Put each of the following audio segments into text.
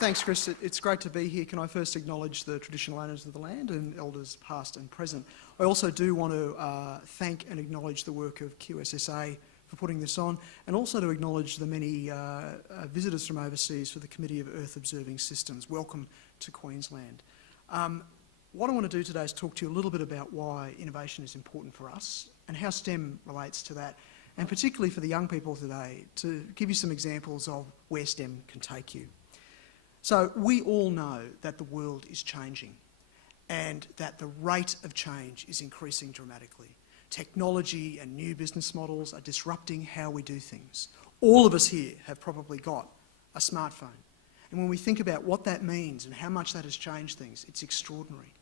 Thanks, Chris. It's great to be here. Can I first acknowledge the traditional owners of the land and elders past and present. I also do want to thank and acknowledge the work of QSSA for putting this on, and also to acknowledge the many visitors from overseas for the Committee of Earth Observing Systems. Welcome to Queensland. What I want to do today is talk to you a little bit about why innovation is important for us and how STEM relates to that, and particularly for the young people today, to give you some examples of where STEM can take you. So we all know that the world is changing and that the rate of change is increasing dramatically. Technology and new business models are disrupting how we do things. All of us here have probably got a smartphone. And when we think about what that means and how much that has changed things, it's extraordinary.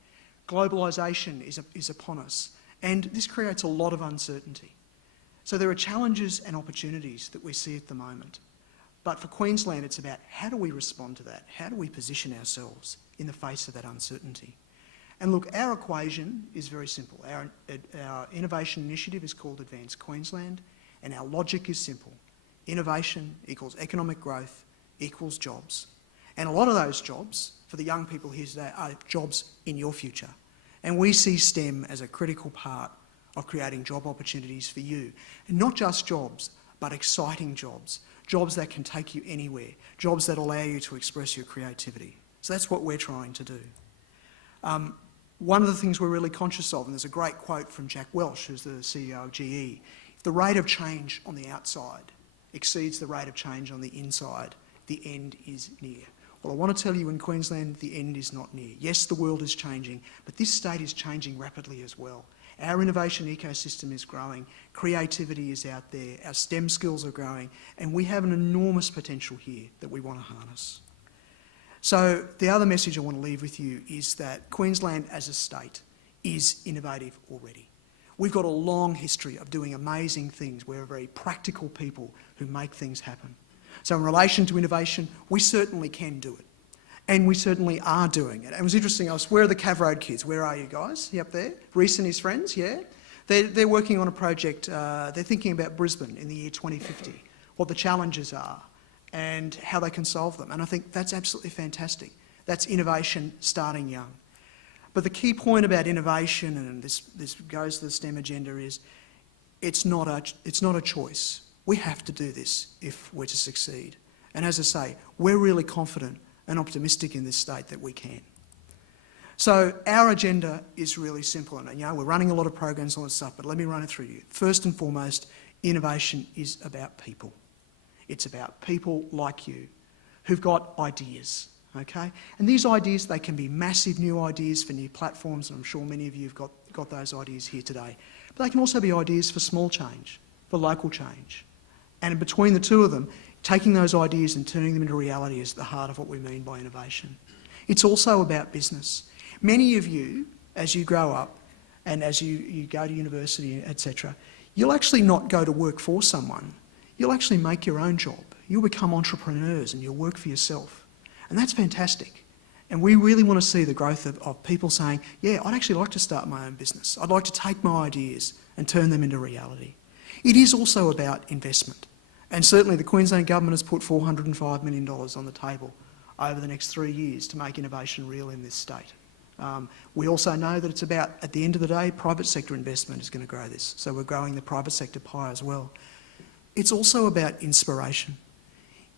Globalisation is upon us, and this creates a lot of uncertainty. So there are challenges and opportunities that we see at the moment. But for Queensland, it's about how do we respond to that? How do we position ourselves in the face of that uncertainty? And look, our equation is very simple. Our innovation initiative is called Advanced Queensland, and our logic is simple. Innovation equals economic growth equals jobs. And a lot of those jobs, for the young people here today, are jobs in your future. And we see STEM as a critical part of creating job opportunities for you. And not just jobs, but exciting jobs. Jobs that can take you anywhere, jobs that allow you to express your creativity. So that's what we're trying to do. One of the things we're really conscious of, and there's a great quote from Jack Welch, who's the CEO of GE, if the rate of change on the outside exceeds the rate of change on the inside, the end is near. Well, I want to tell you in Queensland, the end is not near. Yes, the world is changing, but this state is changing rapidly as well. Our innovation ecosystem is growing, creativity is out there, our STEM skills are growing, and we have an enormous potential here that we want to harness. So the other message I want to leave with you is that Queensland as a state is innovative already. We've got a long history of doing amazing things. We're a very practical people who make things happen. So in relation to innovation, we certainly can do it. And we certainly are doing it. It was interesting, where are the Cav Road kids? Where are you guys? You up there? Reese and his friends, yeah? They're working on a project, they're thinking about Brisbane in the year 2050, what the challenges are and how they can solve them. And I think that's absolutely fantastic. That's innovation starting young. But the key point about innovation, and this goes to the STEM agenda, is it's not a choice. We have to do this if we're to succeed. And as I say, we're really confident and optimistic in this state that we can. So our agenda is really simple, and we're running a lot of programs on this stuff, but let me run it through you. First and foremost, innovation is about people. It's about people like you who've got ideas, okay? And these ideas, they can be massive new ideas for new platforms, and I'm sure many of you have got those ideas here today. But they can also be ideas for small change, for local change. And in between the two of them, taking those ideas and turning them into reality is at the heart of what we mean by innovation. It's also about business. Many of you, as you grow up and as you go to university, etc., you'll actually not go to work for someone. You'll actually make your own job. You'll become entrepreneurs and you'll work for yourself. And that's fantastic. And we really want to see the growth of people saying, yeah, I'd actually like to start my own business. I'd like to take my ideas and turn them into reality. It is also about investment. And certainly the Queensland Government has put $405 million on the table over the next 3 years to make innovation real in this state. We also know that it's about, at the end of the day, private sector investment is going to grow this. So we're growing the private sector pie as well. It's also about inspiration.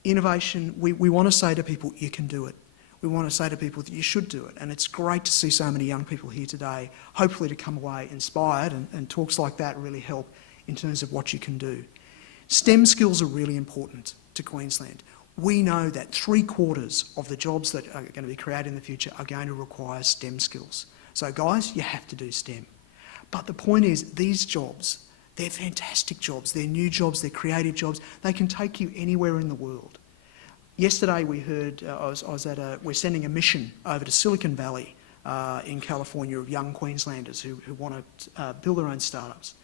Innovation, we want to say to people, you can do it. We want to say to people that you should do it. And it's great to see so many young people here today, hopefully to come away inspired, and talks like that really help in terms of what you can do. STEM skills are really important to Queensland. We know that 3/4 of the jobs that are going to be created in the future are going to require STEM skills. So guys, you have to do STEM. But the point is, these jobs, they're fantastic jobs, they're new jobs, they're creative jobs, they can take you anywhere in the world. Yesterday we heard, we're sending a mission over to Silicon Valley in California of young Queenslanders who want to build their own startups.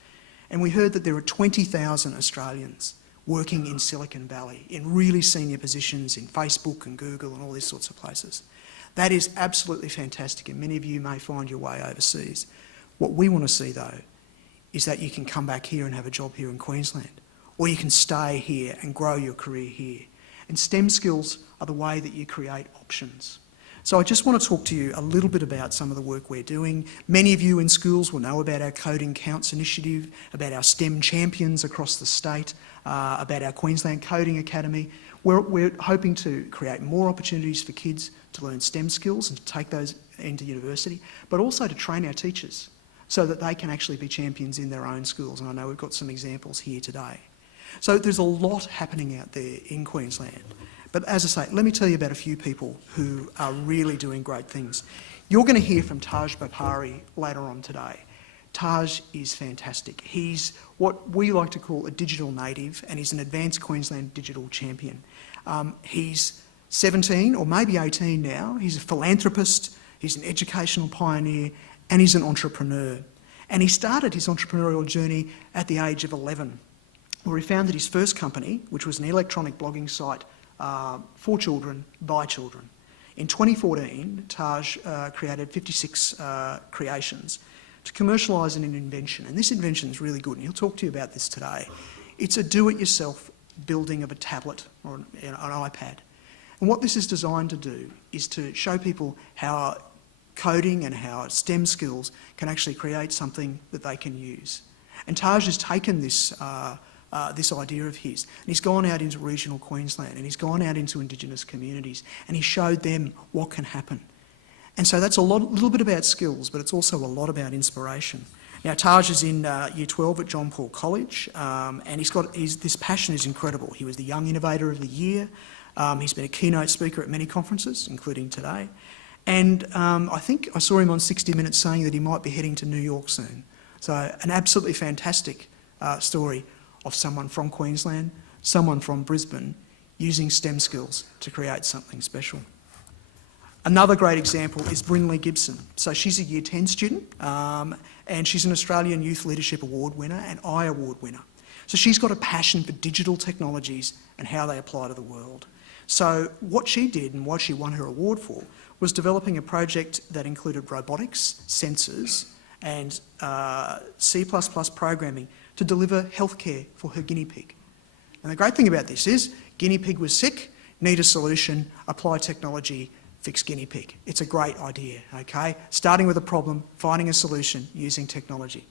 And we heard that there are 20,000 Australians working in Silicon Valley in really senior positions in Facebook and Google and all these sorts of places. That is absolutely fantastic, and many of you may find your way overseas. What we want to see, though, is that you can come back here and have a job here in Queensland, or you can stay here and grow your career here. And STEM skills are the way that you create options. So I just want to talk to you a little bit about some of the work we're doing. Many of you in schools will know about our Coding Counts initiative, about our STEM champions across the state, about our Queensland Coding Academy. We're hoping to create more opportunities for kids to learn STEM skills and to take those into university, but also to train our teachers so that they can actually be champions in their own schools. And I know we've got some examples here today. So there's a lot happening out there in Queensland. But as I say, let me tell you about a few people who are really doing great things. You're going to hear from Taj Bapari later on today. Taj is fantastic. He's what we like to call a digital native, and he's an advanced Queensland digital champion. He's 17 or maybe 18 now. He's a philanthropist, he's an educational pioneer, and he's an entrepreneur. And he started his entrepreneurial journey at the age of 11, where he founded his first company, which was an electronic blogging site for children, by children. In 2014, Taj created 56 creations to commercialise an invention. And this invention is really good, and he'll talk to you about this today. It's a do-it-yourself building of a tablet or an iPad. And what this is designed to do is to show people how coding and how STEM skills can actually create something that they can use. And Taj has taken this idea of his, and he's gone out into regional Queensland, and he's gone out into Indigenous communities, and he showed them what can happen. And so that's little bit about skills, but it's also a lot about inspiration. Now, Taj is in Year 12 at John Paul College, and this passion is incredible. He was the Young Innovator of the Year. He's been a keynote speaker at many conferences, including today. And I think I saw him on 60 Minutes saying that he might be heading to New York soon. So an absolutely fantastic story of someone from Queensland, someone from Brisbane, using STEM skills to create something special. Another great example is Brynlee Gibson. So she's a Year 10 student, and she's an Australian Youth Leadership Award winner and I Award winner. So she's got a passion for digital technologies and how they apply to the world. So what she did and what she won her award for was developing a project that included robotics, sensors, and C++ programming to deliver healthcare for her guinea pig. And the great thing about this is, guinea pig was sick, need a solution, apply technology, fix guinea pig. It's a great idea, okay? Starting with a problem, finding a solution using technology.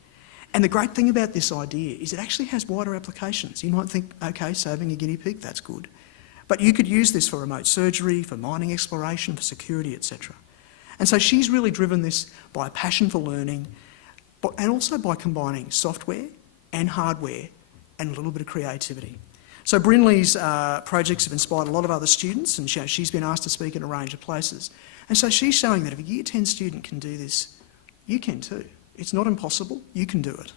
And the great thing about this idea is it actually has wider applications. You might think, okay, saving a guinea pig, that's good. But you could use this for remote surgery, for mining exploration, for security, etc. And so she's really driven this by a passion for learning, and also by combining software and hardware and a little bit of creativity. So Brynlee's projects have inspired a lot of other students, and she's been asked to speak at a range of places. And so she's showing that if a Year 10 student can do this, you can too. It's not impossible, you can do it.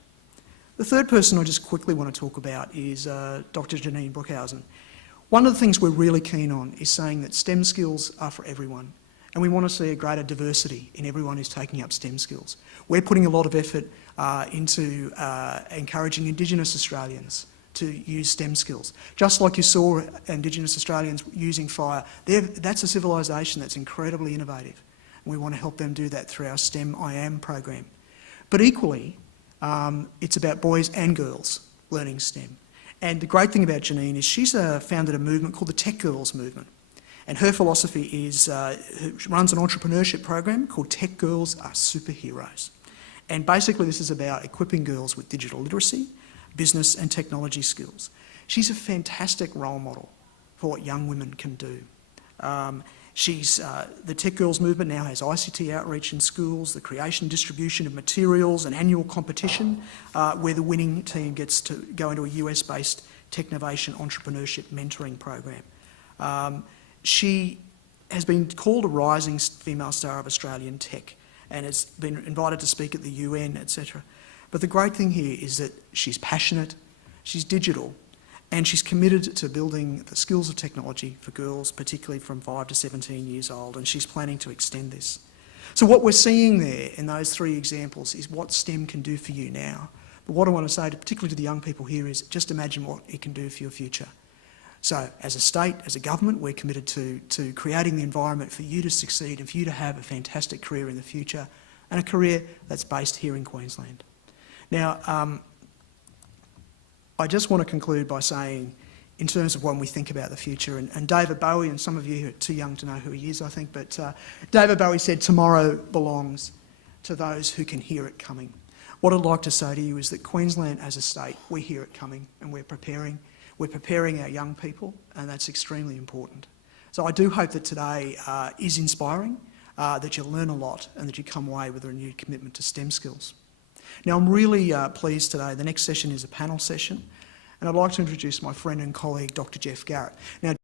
The third person I just quickly want to talk about is Dr. Janine Brookhausen. One of the things we're really keen on is saying that STEM skills are for everyone, and we want to see a greater diversity in everyone who's taking up STEM skills. We're putting a lot of effort into encouraging Indigenous Australians to use STEM skills. Just like you saw Indigenous Australians using fire, that's a civilisation that's incredibly innovative. And we want to help them do that through our STEM I Am program. But equally, it's about boys and girls learning STEM. And the great thing about Janine is she's founded a movement called the Tech Girls Movement. And her philosophy is, she runs an entrepreneurship program called Tech Girls Are Superheroes. And basically this is about equipping girls with digital literacy, business and technology skills. She's a fantastic role model for what young women can do. The Tech Girls Movement now has ICT outreach in schools, the creation and distribution of materials, an annual competition where the winning team gets to go into a US-based Technovation entrepreneurship mentoring program. She has been called a rising female star of Australian tech and has been invited to speak at the UN, etc. But the great thing here is that she's passionate, she's digital, and she's committed to building the skills of technology for girls, particularly from 5 to 17 years old, and she's planning to extend this. So what we're seeing there in those three examples is what STEM can do for you now. But what I want to say, particularly to the young people here, is just imagine what it can do for your future. So as a state, as a government, we're committed to creating the environment for you to succeed and for you to have a fantastic career in the future, and a career that's based here in Queensland. Now, I just want to conclude by saying in terms of when we think about the future. And David Bowie, and some of you are too young to know who he is, I think, but David Bowie said, "Tomorrow belongs to those who can hear it coming." What I'd like to say to you is that Queensland as a state, we hear it coming and we're preparing. We're preparing our young people, and that's extremely important. So I do hope that today is inspiring, that you learn a lot and that you come away with a renewed commitment to STEM skills. Now, I'm really pleased today. The next session is a panel session, and I'd like to introduce my friend and colleague, Dr. Jeff Garrett. Now,